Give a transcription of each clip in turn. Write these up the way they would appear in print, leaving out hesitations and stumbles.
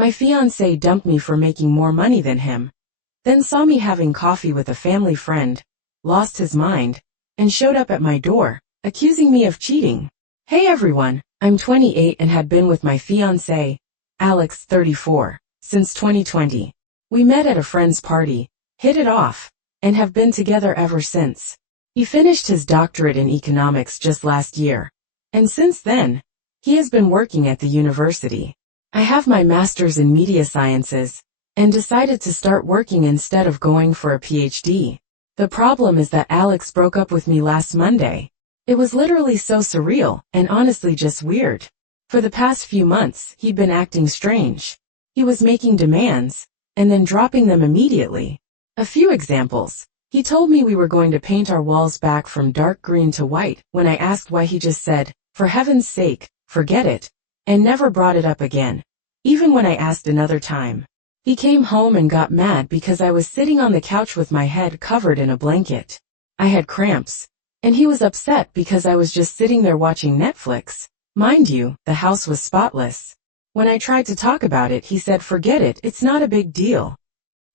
My fiancé dumped me for making more money than him, then saw me having coffee with a family friend, lost his mind, and showed up at my door, accusing me of cheating. Hey everyone, I'm 28 and had been with my fiancé, Alex, 34, since 2020. We met at a friend's party, hit it off, and have been together ever since. He finished his doctorate in economics just last year, and since then, he has been working at the university. I have my master's in media sciences, and decided to start working instead of going for a PhD. The problem is that Alex broke up with me last Monday. It was literally so surreal, and honestly just weird. For the past few months, he'd been acting strange. He was making demands, and then dropping them immediately. A few examples. He told me we were going to paint our walls back from dark green to white. When I asked why, he just said, "For heaven's sake, forget it," and never brought it up again. Even when I asked another time, he came home and got mad because I was sitting on the couch with my head covered in a blanket. I had cramps, and he was upset because I was just sitting there watching Netflix. Mind you, the house was spotless. When I tried to talk about it, he said, "Forget it, it's not a big deal."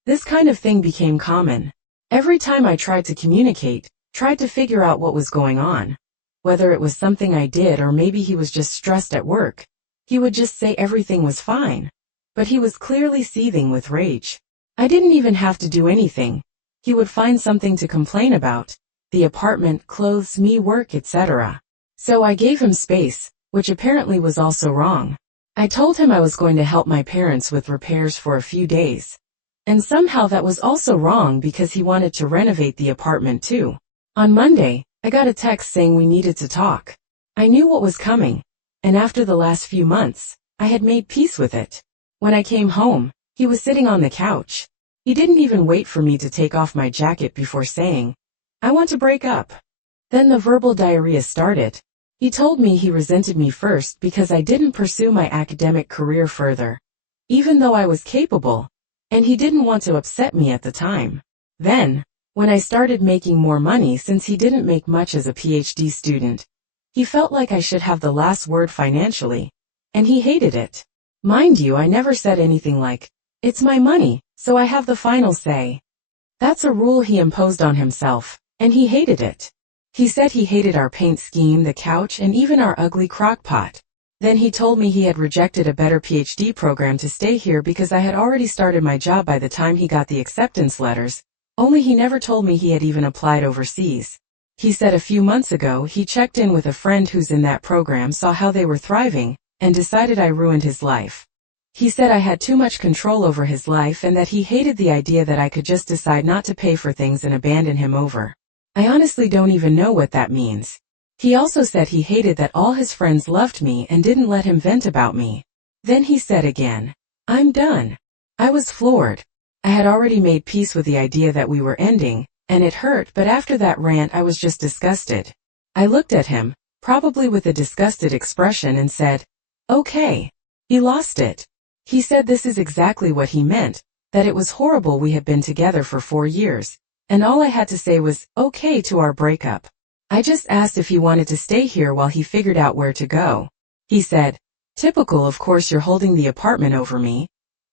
This kind of thing became common. Every time I tried to communicate, tried to figure out what was going on, whether it was something I did or maybe he was just stressed at work, he would just say everything was fine. But he was clearly seething with rage. I didn't even have to do anything. He would find something to complain about: the apartment, clothes, me, work, etc. So I gave him space, which apparently was also wrong. I told him I was going to help my parents with repairs for a few days. And somehow that was also wrong because he wanted to renovate the apartment too. On Monday, I got a text saying we needed to talk. I knew what was coming, and after the last few months, I had made peace with it. When I came home, he was sitting on the couch. He didn't even wait for me to take off my jacket before saying, "I want to break up." Then the verbal diarrhea started. He told me he resented me first because I didn't pursue my academic career further, even though I was capable, and he didn't want to upset me at the time. Then, when I started making more money since he didn't make much as a PhD student, he felt like I should have the last word financially, and he hated it. Mind you, I never said anything like, "It's my money, so I have the final say." That's a rule he imposed on himself, and he hated it. He said he hated our paint scheme, the couch, and even our ugly crock pot. Then he told me he had rejected a better PhD program to stay here because I had already started my job by the time he got the acceptance letters, only he never told me he had even applied overseas. He said a few months ago he checked in with a friend who's in that program, saw how they were thriving, and decided I ruined his life. He said I had too much control over his life and that he hated the idea that I could just decide not to pay for things and abandon him over. I honestly don't even know what that means. He also said he hated that all his friends loved me and didn't let him vent about me. Then he said again, "I'm done." I was floored. I had already made peace with the idea that we were ending, and it hurt, but after that rant I was just disgusted. I looked at him, probably with a disgusted expression, and said, "Okay." He lost it. He said this is exactly what he meant, that it was horrible we had been together for 4 years, and all I had to say was, "Okay" to our breakup. I just asked if he wanted to stay here while he figured out where to go. He said, "Typical, of course you're holding the apartment over me,"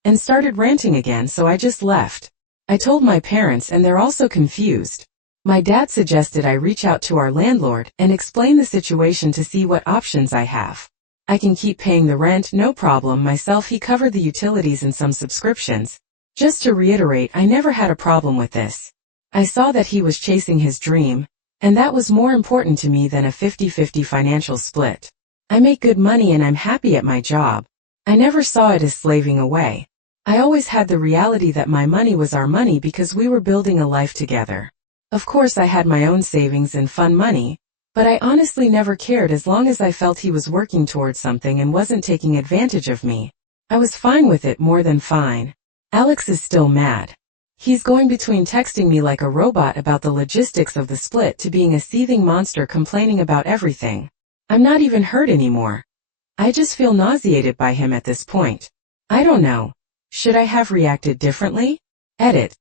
and started ranting again, so I just left. I told my parents and they're also confused. My dad suggested I reach out to our landlord and explain the situation to see what options I have. I can keep paying the rent, no problem. Myself, he covered the utilities and some subscriptions. Just to reiterate, I never had a problem with this. I saw that he was chasing his dream, and that was more important to me than a 50-50 financial split. I make good money and I'm happy at my job. I never saw it as slaving away. I always had the reality that my money was our money because we were building a life together. Of course I had my own savings and fun money, but I honestly never cared as long as I felt he was working towards something and wasn't taking advantage of me. I was fine with it, more than fine. Alex is still mad. He's going between texting me like a robot about the logistics of the split to being a seething monster complaining about everything. I'm not even hurt anymore. I just feel nauseated by him at this point. I don't know. Should I have reacted differently? Edit.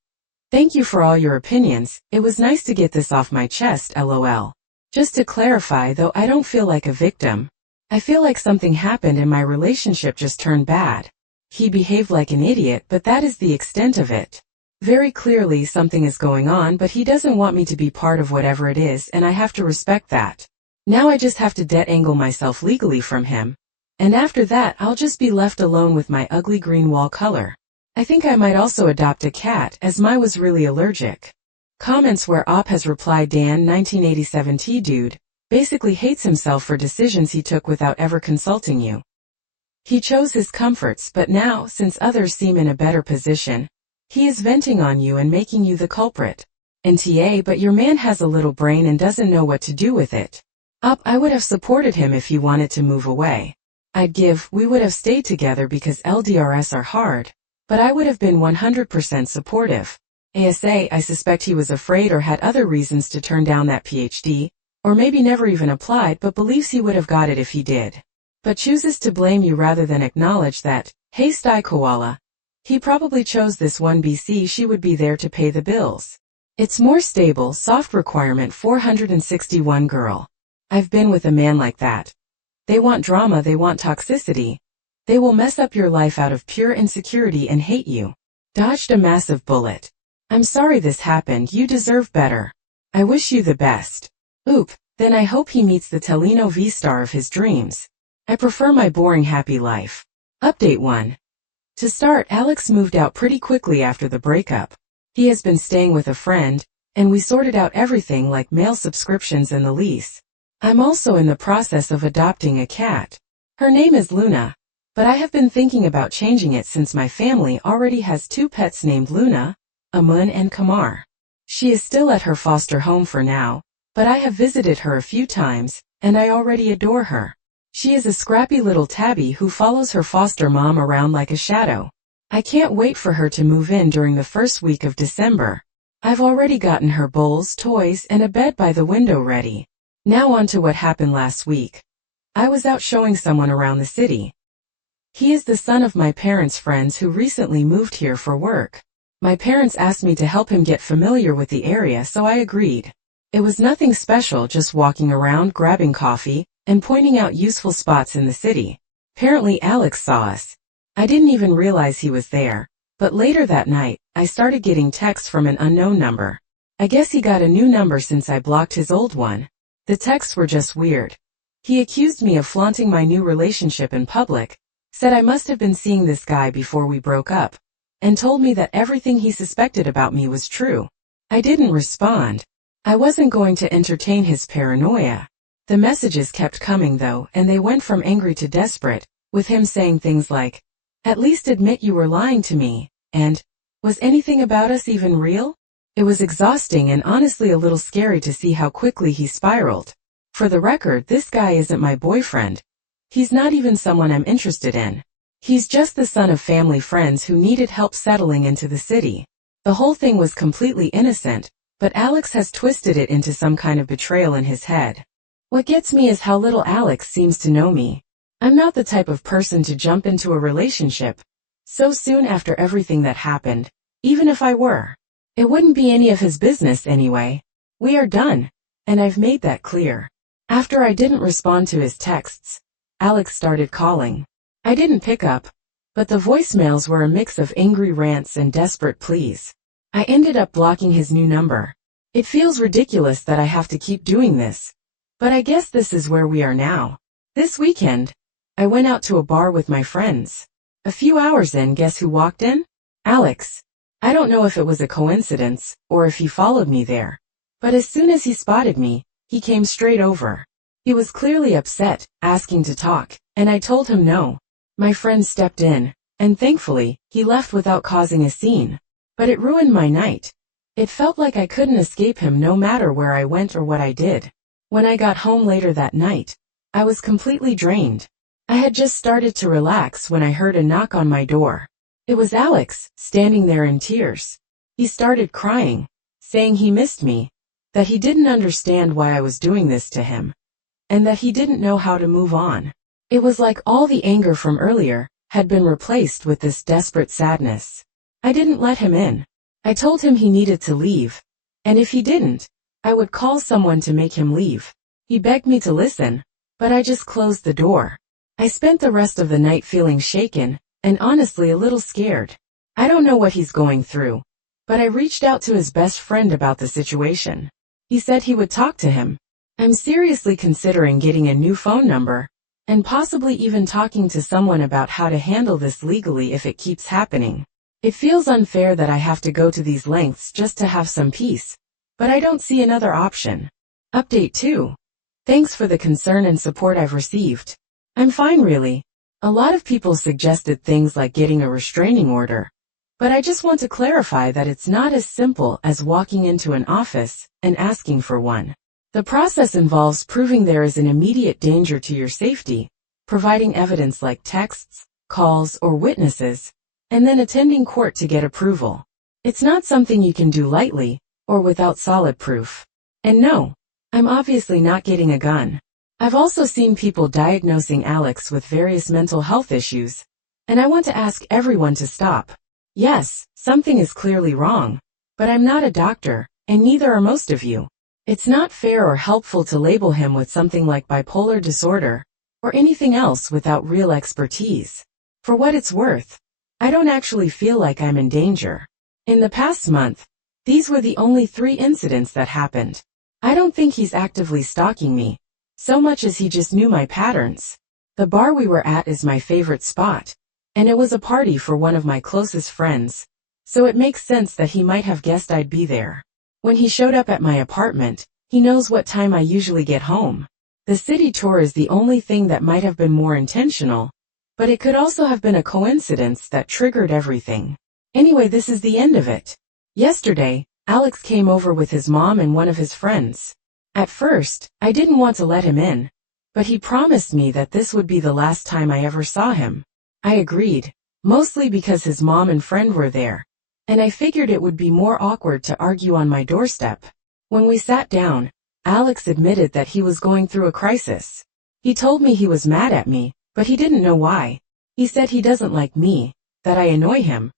Thank you for all your opinions. It was nice to get this off my chest, lol. Just to clarify though, I don't feel like a victim. I feel like something happened and my relationship just turned bad. He behaved like an idiot, but that is the extent of it. Very clearly something is going on, but he doesn't want me to be part of whatever it is, and I have to respect that. Now I just have to detangle myself legally from him. And after that I'll just be left alone with my ugly green wall color. I think I might also adopt a cat, as mine was really allergic. Comments where Op has replied, Dan 1987 T-Dude basically hates himself for decisions he took without ever consulting you. He chose his comforts, but now, since others seem in a better position, he is venting on you and making you the culprit. NTA, but your man has a little brain and doesn't know what to do with it. I would have supported him if he wanted to move away. We would have stayed together because LDRs are hard, but I would have been 100% supportive. I suspect he was afraid or had other reasons to turn down that PhD, or maybe never even applied but believes he would have got it if he did. But chooses to blame you rather than acknowledge that, hey Sty Koala, he probably chose this one BC she would be there to pay the bills. It's more stable, soft requirement 461 girl. I've been with a man like that. They want drama, they want toxicity. They will mess up your life out of pure insecurity and hate you. Dodged a massive bullet. I'm sorry this happened, you deserve better. I wish you the best. Then I hope he meets the Teleno V-star of his dreams. I prefer my boring happy life. Update 1. To start, Alex moved out pretty quickly after the breakup. He has been staying with a friend, and we sorted out everything like mail subscriptions and the lease. I'm also in the process of adopting a cat. Her name is Luna, but I have been thinking about changing it since my family already has 2 pets named Luna, Amun and Kamar. She is still at her foster home for now, but I have visited her a few times, and I already adore her. She is a scrappy little tabby who follows her foster mom around like a shadow. I can't wait for her to move in during the first week of December. I've already gotten her bowls, toys, and a bed by the window ready. Now on to what happened last week. I was out showing someone around the city. He is the son of my parents' friends who recently moved here for work. My parents asked me to help him get familiar with the area, so I agreed. It was nothing special, just walking around, grabbing coffee, and pointing out useful spots in the city. Apparently Alex saw us. I didn't even realize he was there, but later that night, I started getting texts from an unknown number. I guess he got a new number since I blocked his old one. The texts were just weird. He accused me of flaunting my new relationship in public, said I must have been seeing this guy before we broke up, and told me that everything he suspected about me was true. I didn't respond. I wasn't going to entertain his paranoia. The messages kept coming though, and they went from angry to desperate, with him saying things like, "At least admit you were lying to me," and, "Was anything about us even real?" It was exhausting and honestly a little scary to see how quickly he spiraled. For the record, this guy isn't my boyfriend. He's not even someone I'm interested in. He's just the son of family friends who needed help settling into the city. The whole thing was completely innocent, but Alex has twisted it into some kind of betrayal in his head. What gets me is how little Alex seems to know me. I'm not the type of person to jump into a relationship so soon after everything that happened. Even if I were, it wouldn't be any of his business anyway. We are done, and I've made that clear. After I didn't respond to his texts, Alex started calling. I didn't pick up, but the voicemails were a mix of angry rants and desperate pleas. I ended up blocking his new number. It feels ridiculous that I have to keep doing this, but I guess this is where we are now. This weekend, I went out to a bar with my friends. A few hours in, guess who walked in? Alex. I don't know if it was a coincidence, or if he followed me there, but as soon as he spotted me, he came straight over. He was clearly upset, asking to talk, and I told him no. My friend stepped in, and thankfully, he left without causing a scene. But it ruined my night. It felt like I couldn't escape him no matter where I went or what I did. When I got home later that night, I was completely drained. I had just started to relax when I heard a knock on my door. It was Alex, standing there in tears. He started crying, saying he missed me, that he didn't understand why I was doing this to him, and that he didn't know how to move on. It was like all the anger from earlier had been replaced with this desperate sadness. I didn't let him in. I told him he needed to leave, and if he didn't, I would call someone to make him leave. He begged me to listen, but I just closed the door. I spent the rest of the night feeling shaken, and honestly a little scared. I don't know what he's going through, but I reached out to his best friend about the situation. He said he would talk to him. I'm seriously considering getting a new phone number, and possibly even talking to someone about how to handle this legally if it keeps happening. It feels unfair that I have to go to these lengths just to have some peace, but I don't see another option. Update 2. Thanks for the concern and support I've received. I'm fine really. A lot of people suggested things like getting a restraining order, but I just want to clarify that it's not as simple as walking into an office and asking for one. The process involves proving there is an immediate danger to your safety, providing evidence like texts, calls, or witnesses, and then attending court to get approval. It's not something you can do lightly, or without solid proof. And no, I'm obviously not getting a gun. I've also seen people diagnosing Alex with various mental health issues, and I want to ask everyone to stop. Yes, something is clearly wrong, but I'm not a doctor, and neither are most of you. It's not fair or helpful to label him with something like bipolar disorder, or anything else without real expertise. For what it's worth, I don't actually feel like I'm in danger. In the past month, these were the only 3 incidents that happened. I don't think he's actively stalking me, so much as he just knew my patterns. The bar we were at is my favorite spot, and it was a party for one of my closest friends, so it makes sense that he might have guessed I'd be there. When he showed up at my apartment, he knows what time I usually get home. The city tour is the only thing that might have been more intentional, but it could also have been a coincidence that triggered everything. Anyway, this is the end of it. Yesterday, Alex came over with his mom and one of his friends. At first, I didn't want to let him in, but he promised me that this would be the last time I ever saw him. I agreed, mostly because his mom and friend were there, and I figured it would be more awkward to argue on my doorstep. When we sat down, Alex admitted that he was going through a crisis. He told me he was mad at me, but he didn't know why. He said he doesn't like me, that I annoy him,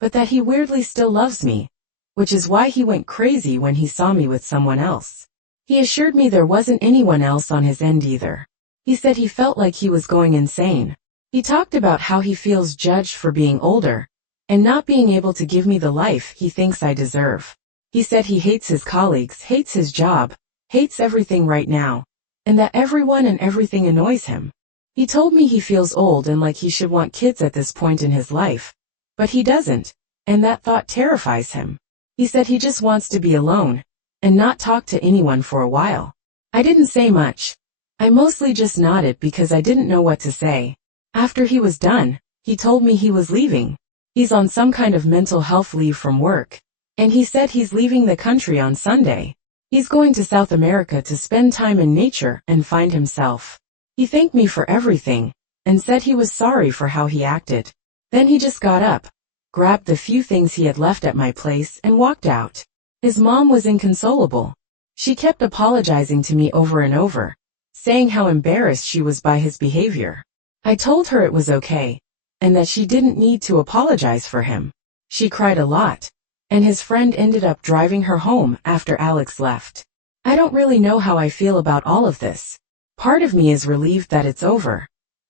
but that he weirdly still loves me, which is why he went crazy when he saw me with someone else. He assured me there wasn't anyone else on his end either. He said he felt like he was going insane. He talked about how he feels judged for being older, and not being able to give me the life he thinks I deserve. He said he hates his colleagues, hates his job, hates everything right now, and that everyone and everything annoys him. He told me he feels old and like he should want kids at this point in his life, but he doesn't, and that thought terrifies him. He said he just wants to be alone, and not talk to anyone for a while. I didn't say much. I mostly just nodded because I didn't know what to say. After he was done, he told me he was leaving. He's on some kind of mental health leave from work, and he said he's leaving the country on Sunday. He's going to South America to spend time in nature and find himself. He thanked me for everything, and said he was sorry for how he acted. Then he just got up, grabbed the few things he had left at my place and walked out. His mom was inconsolable. She kept apologizing to me over and over, saying how embarrassed she was by his behavior. I told her it was okay, and that she didn't need to apologize for him. She cried a lot, and his friend ended up driving her home after Alex left. I don't really know how I feel about all of this. Part of me is relieved that it's over.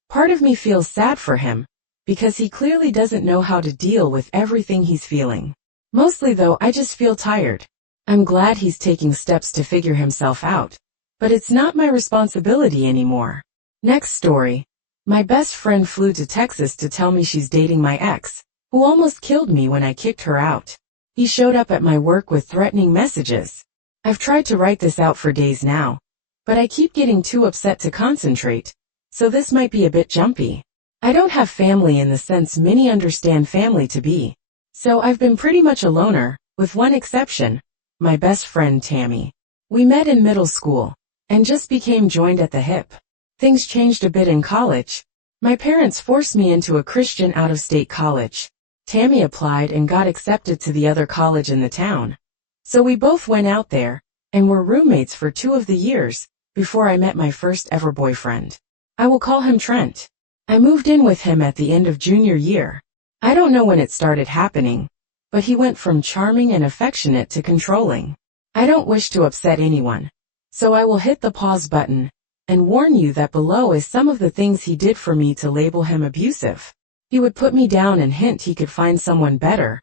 Part of me feels sad for him, because he clearly doesn't know how to deal with everything he's feeling. Mostly though, I just feel tired. I'm glad he's taking steps to figure himself out, but it's not my responsibility anymore. Next story. My best friend flew to Texas to tell me she's dating my ex, who almost killed me when I kicked her out. He showed up at my work with threatening messages. I've tried to write this out for days now, but I keep getting too upset to concentrate, so this might be a bit jumpy. I don't have family in the sense many understand family to be, so I've been pretty much a loner, with one exception, my best friend Tammy. We met in middle school, and just became joined at the hip. Things changed a bit in college. My parents forced me into a Christian out-of-state college. Tammy applied and got accepted to the other college in the town. So we both went out there, and were roommates for 2 of the years, before I met my first ever boyfriend. I will call him Trent. I moved in with him at the end of junior year. I don't know when it started happening, but he went from charming and affectionate to controlling. I don't wish to upset anyone, so I will hit the pause button, and warn you that below is some of the things he did for me to label him abusive. He would put me down and hint he could find someone better,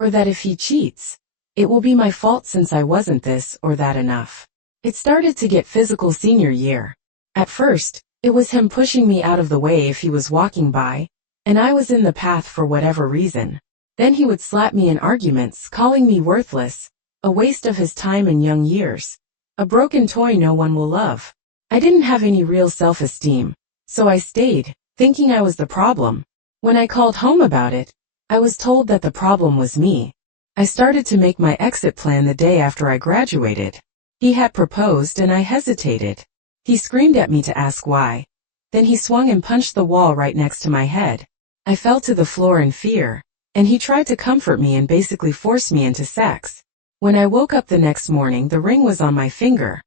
or that if he cheats, it will be my fault since I wasn't this or that enough. It started to get physical senior year. At first, it was him pushing me out of the way if he was walking by, and I was in the path for whatever reason. Then he would slap me in arguments, calling me worthless, a waste of his time and young years, a broken toy no one will love. I didn't have any real self-esteem, so I stayed, thinking I was the problem. When I called home about it, I was told that the problem was me. I started to make my exit plan the day after I graduated. He had proposed and I hesitated. He screamed at me to ask why. Then he swung and punched the wall right next to my head. I fell to the floor in fear, and he tried to comfort me and basically force me into sex. When I woke up the next morning, the ring was on my finger.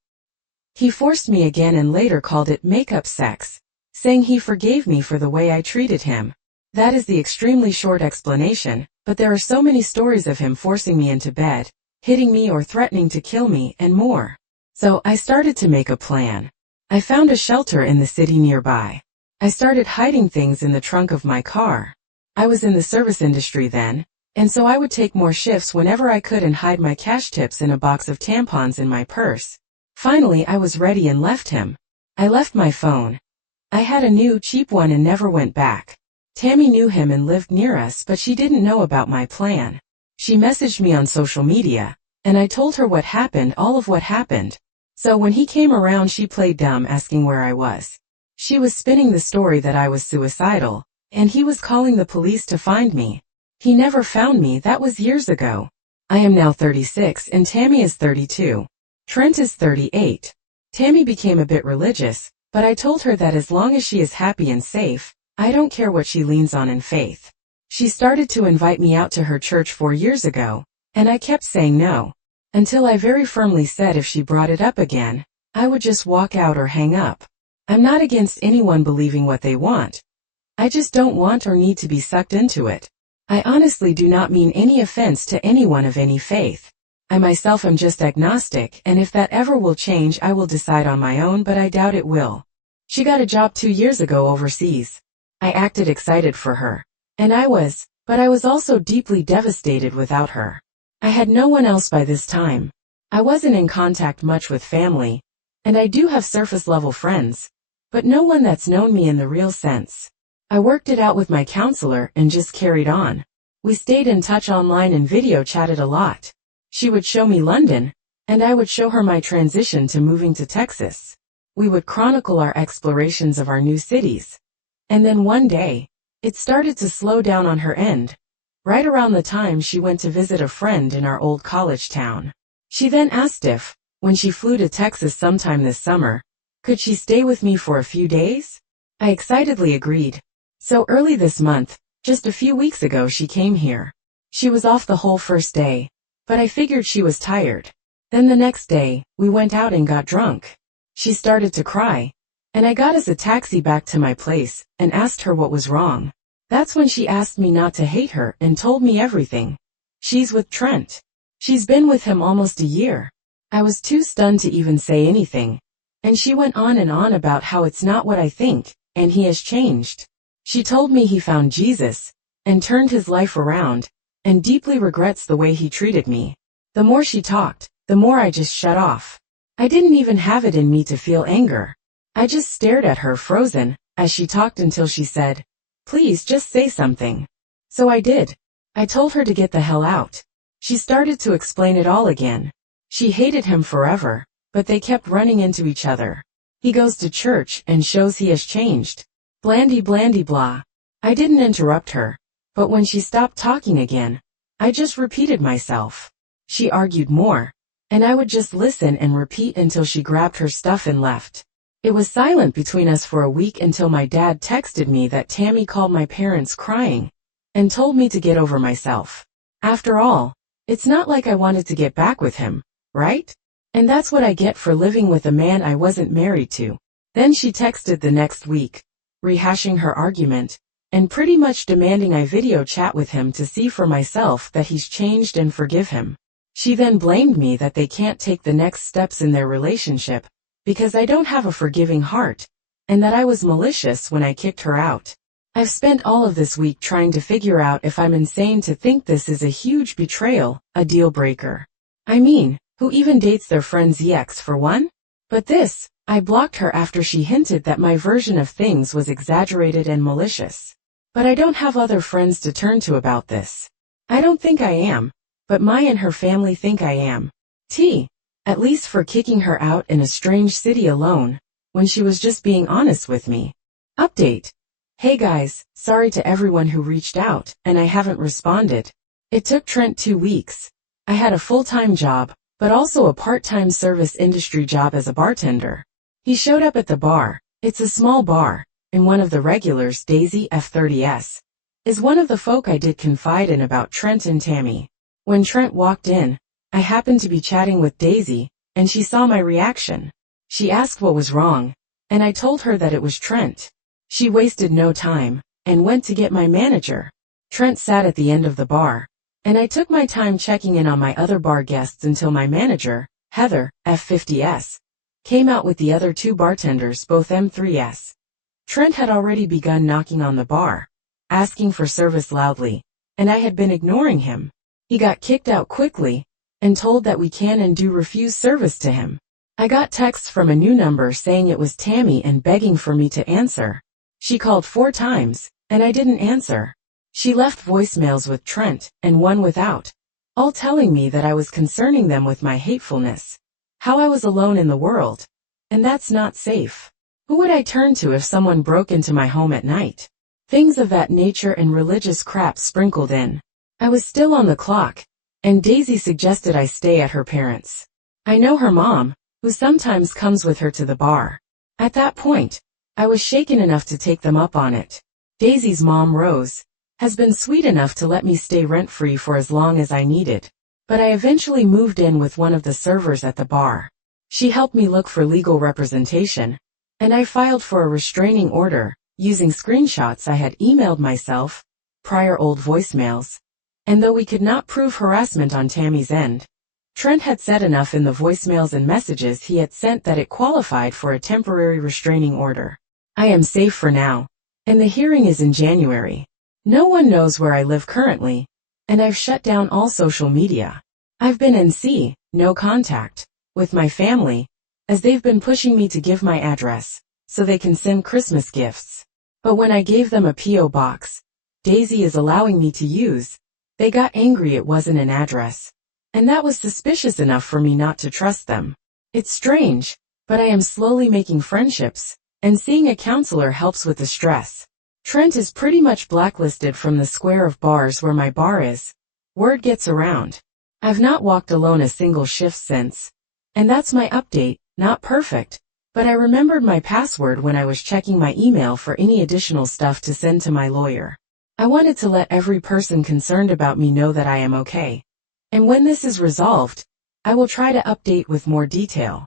He forced me again and later called it makeup sex, saying he forgave me for the way I treated him. That is the extremely short explanation, but there are so many stories of him forcing me into bed, hitting me or threatening to kill me, and more. So I started to make a plan. I found a shelter in the city nearby. I started hiding things in the trunk of my car. I was in the service industry then, and so I would take more shifts whenever I could and hide my cash tips in a box of tampons in my purse. Finally, I was ready and left him. I left my phone. I had a new, cheap one and never went back. Tammy knew him and lived near us, but she didn't know about my plan. She messaged me on social media, and I told her what happened, all of what happened. So when he came around, she played dumb, asking where I was. She was spinning the story that I was suicidal, and he was calling the police to find me. He never found me, that was years ago. I am now 36 and Tammy is 32. Trent is 38. Tammy became a bit religious, but I told her that as long as she is happy and safe, I don't care what she leans on in faith. She started to invite me out to her church 4 years ago, and I kept saying no, until I very firmly said if she brought it up again, I would just walk out or hang up. I'm not against anyone believing what they want. I just don't want or need to be sucked into it. I honestly do not mean any offense to anyone of any faith. I myself am just agnostic, and if that ever will change, I will decide on my own, but I doubt it will. She got a job 2 years ago overseas. I acted excited for her. And I was, but I was also deeply devastated without her. I had no one else by this time. I wasn't in contact much with family, and I do have surface-level friends, but no one that's known me in the real sense. I worked it out with my counselor and just carried on. We stayed in touch online and video chatted a lot. She would show me London, and I would show her my transition to moving to Texas. We would chronicle our explorations of our new cities. And then one day, it started to slow down on her end. Right around the time she went to visit a friend in our old college town. She then asked if, when she flew to Texas sometime this summer, could she stay with me for a few days? I excitedly agreed. So early this month, just a few weeks ago, she came here. She was off the whole first day, but I figured she was tired. Then the next day, we went out and got drunk. She started to cry, and I got us a taxi back to my place and asked her what was wrong. That's when she asked me not to hate her and told me everything. She's with Trent. She's been with him almost a year. I was too stunned to even say anything, and she went on and on about how it's not what I think, and he has changed. She told me he found Jesus, and turned his life around, and deeply regrets the way he treated me. The more she talked, the more I just shut off. I didn't even have it in me to feel anger. I just stared at her frozen, as she talked until she said, "Please just say something." So I did. I told her to get the hell out. She started to explain it all again. She hated him forever, but they kept running into each other. He goes to church and shows he has changed. Blandy blandy blah. I didn't interrupt her, but when she stopped talking again, I just repeated myself. She argued more, and I would just listen and repeat until she grabbed her stuff and left. It was silent between us for a week until my dad texted me that Tammy called my parents crying and told me to get over myself. After all, it's not like I wanted to get back with him, right? And that's what I get for living with a man I wasn't married to. Then she texted the next week, rehashing her argument, and pretty much demanding I video chat with him to see for myself that he's changed and forgive him. She then blamed me that they can't take the next steps in their relationship because I don't have a forgiving heart, and that I was malicious when I kicked her out. I've spent all of this week trying to figure out if I'm insane to think this is a huge betrayal, a deal breaker. I mean, who even dates their friend's ex for one? But this, I blocked her after she hinted that my version of things was exaggerated and malicious. But I don't have other friends to turn to about this. I don't think I am, but Mai and her family think I am. At least for kicking her out in a strange city alone, when she was just being honest with me. Update. Hey guys, sorry to everyone who reached out, and I haven't responded. It took Trent 2 weeks. I had a full-time job, but also a part-time service industry job as a bartender. He showed up at the bar. It's a small bar, and one of the regulars, Daisy F30S, is one of the folk I did confide in about Trent and Tammy. When Trent walked in, I happened to be chatting with Daisy, and she saw my reaction. She asked what was wrong, and I told her that it was Trent. She wasted no time, and went to get my manager. Trent sat at the end of the bar, and I took my time checking in on my other bar guests until my manager, Heather, F50S, came out with the other 2 bartenders, both M3S. Trent had already begun knocking on the bar, asking for service loudly, and I had been ignoring him. He got kicked out quickly, and told that we can and do refuse service to him. I got texts from a new number saying it was Tammy and begging for me to answer. She called 4 times, and I didn't answer. She left voicemails with Trent, and one without, all telling me that I was concerning them with my hatefulness. How I was alone in the world. And that's not safe. Who would I turn to if someone broke into my home at night? Things of that nature and religious crap sprinkled in. I was still on the clock, and Daisy suggested I stay at her parents'. I know her mom, who sometimes comes with her to the bar. At that point, I was shaken enough to take them up on it. Daisy's mom, Rose, has been sweet enough to let me stay rent-free for as long as I needed. But I eventually moved in with one of the servers at the bar. She helped me look for legal representation, and I filed for a restraining order, using screenshots I had emailed myself, prior old voicemails. And though we could not prove harassment on Tammy's end, Trent had said enough in the voicemails and messages he had sent that it qualified for a temporary restraining order. I am safe for now, and the hearing is in January. No one knows where I live currently, and I've shut down all social media. I've been NC, no contact, with my family, as they've been pushing me to give my address, so they can send Christmas gifts. But when I gave them a P.O. box Daisy is allowing me to use, they got angry it wasn't an address. And that was suspicious enough for me not to trust them. It's strange, but I am slowly making friendships, and seeing a counselor helps with the stress. Trent is pretty much blacklisted from the square of bars where my bar is. Word gets around. I've not walked alone a single shift since. And that's my update, not perfect, but I remembered my password when I was checking my email for any additional stuff to send to my lawyer. I wanted to let every person concerned about me know that I am okay. And when this is resolved, I will try to update with more detail.